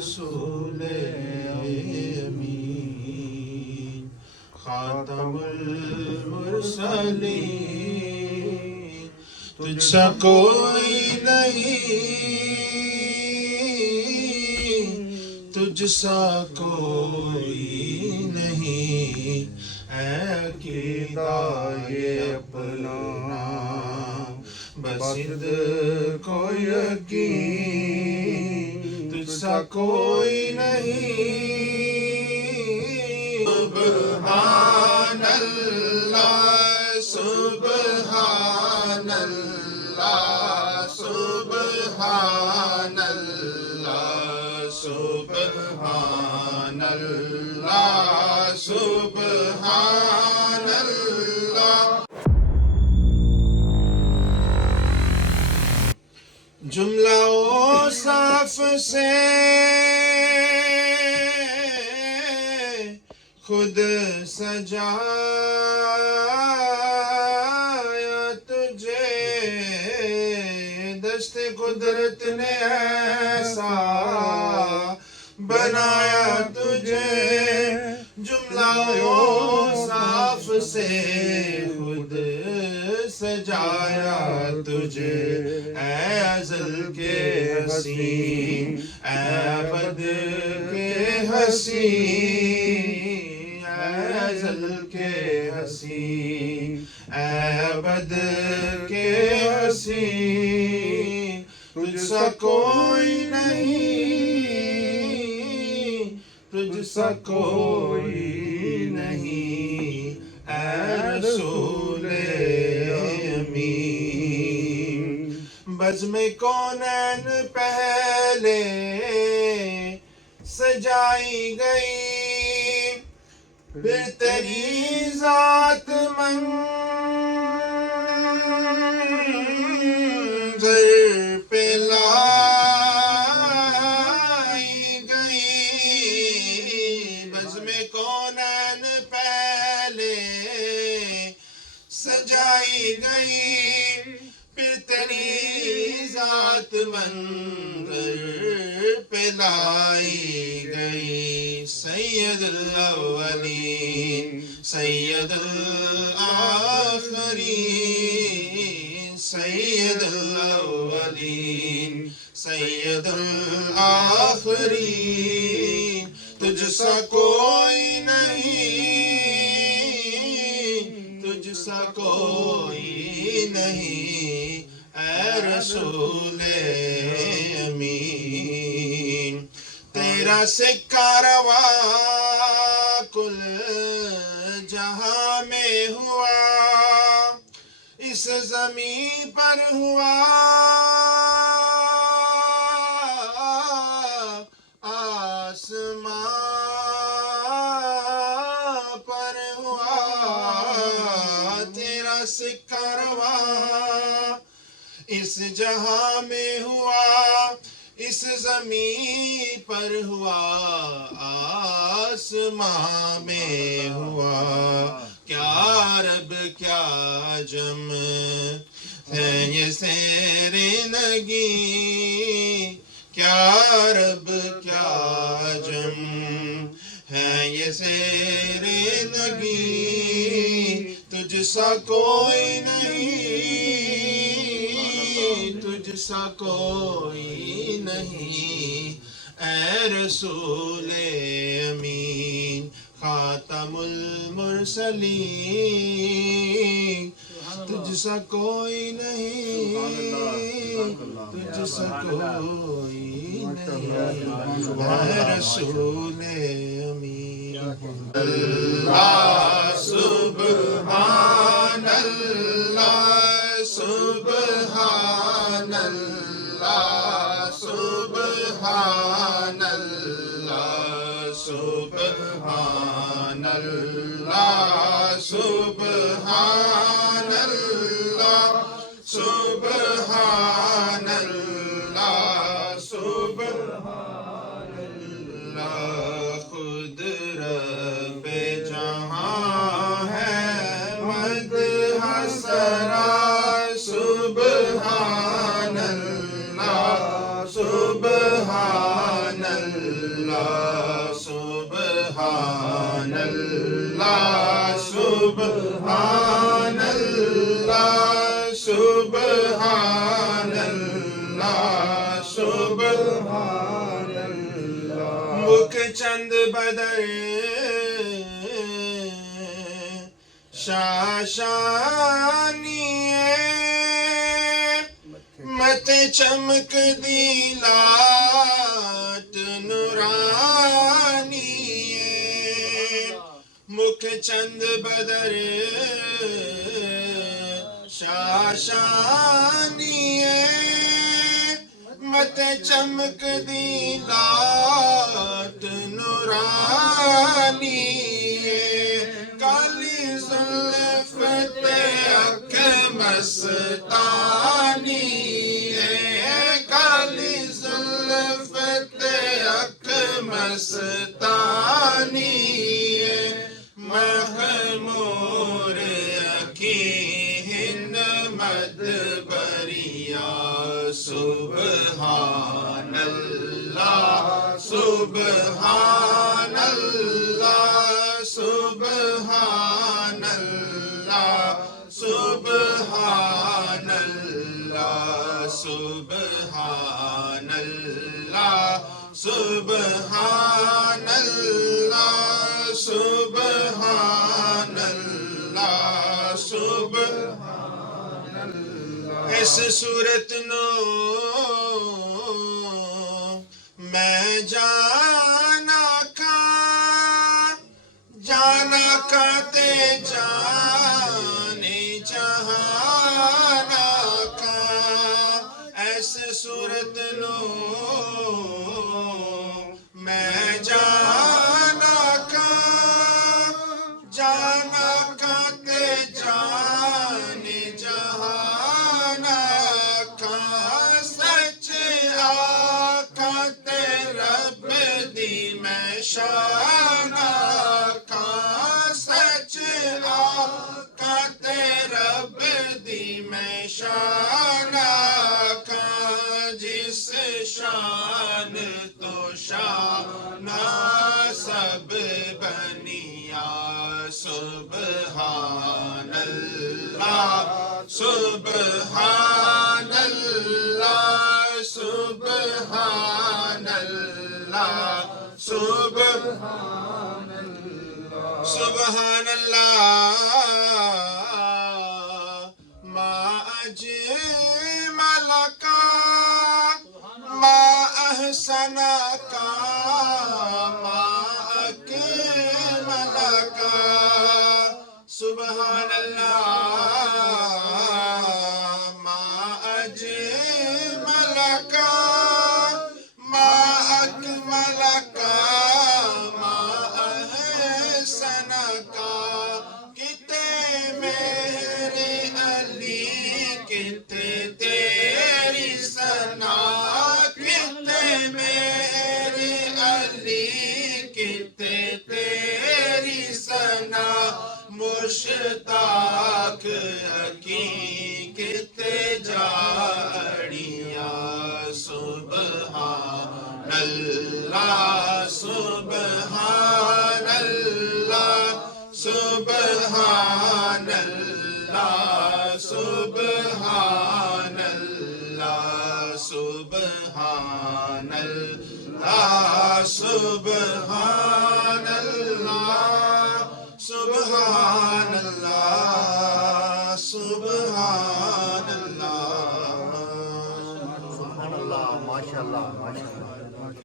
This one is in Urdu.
رسول امین خاتم المرسلین تجھ سا کوئی نہیں تجھ سا کوئی نہیں اے عقیدہ یہ اپنا بس صدق و یقین تجھ سا کوئی نہیں سبحان اللہ سبحان اللہ سبحان اللہ سبحان اللہ سبحان اللہ جملہ اوصاف سے خود سجایا تجھے دست قدرت نے ایسا بنایا تجھے جملہ اوصاف سے خود سجایا تجھے اے ازل کے حسین اے ابد کے حسین اے ازل کے حسین اے ابد کے حسین تجھ سا کوئی نہیں تجھ سا کوئی نہیں اے رسول امین بزم کونین پہلے سجائی گئی پھر تیری ذات منظر پہ لائی گئی بزم کونین پہلے سجائی گئی پھر تیری ذات منظر پہ لائی گئی سید الاولین سید الاخرین سید الاولین سید الاخرین تجھ سا کوئی نہیں تجھ سا کوئی نہیں اے رسول امین تیرا سکہ رواں کل جہاں میں ہوا اس زمین پر ہوا آسمان پر ہوا تیرا سکہ رواں اس جہاں میں ہوا اس زمین پر ہوا آسمان میں ہوا کیا عرب کیا عجم ہے یہ سیر نگی کیا عرب کیا عجم ہے یہ سیر نگی تجھ سا کوئی نہیں تجھ سا کوئی نہیں اے رسول امین خاتم المرسلین تجھ سا کوئی نہیں تجھ سا کوئی نہیں اے رسول امین اللہ سبحان اللہ سبحان اللہ سبحان اللہ سبحان اللہ سبحان اللہ سبحان اللہ سبحان اللہ خود رب جہاں ہے مدح سرا سبحان اللہ سبحان اللہ سبحان اللہ سبحان اللہ سبحان اللہ سبحان اللہ مکھ چند بدر شاشانی مت چمک دی لات نورانی مکھ چند بدر شاشانی مت چمک دی لات نورانی کالی زلف تے اکھ مستانی کالی زلف تے اکھ مستانی مخمور اکھی ہند مد بریا سبحان اللہ سبحان اللہ سبحان اللہ سبحان اللہ سبحان اللہ سبحان اللہ سبحان اللہ سبحان اللہ اس صورت نو میں جانا کا تے جانے جہانا کا ایس صورت نو میں جانا کا تے جانے جہانا کا سچ آقا تے رب دی میں شانہ رب دی میں شان کا جس شان تو شان سب بنیا سبحان اللہ سبحان اللہ سبحان اللہ سبحان اللہ سبحان اللہ اجمل کا ما احسن کا ما اکمل کا سبحان اللہ ما اجمل کا ما اکمل کا ما احسن کا کتے میرے علی کتے تیری ثنا کتے میرے علی کتے تیری ثنا مشتاق حقیقت جاڑیاں سبحان اللہ سبحان اللہ سبحان اللہ سبحان اللہ سبحان اللہ سبحان اللہ سبحان اللہ سبحان اللہ سبحان اللہ ماشاء اللہ ماشاء اللہ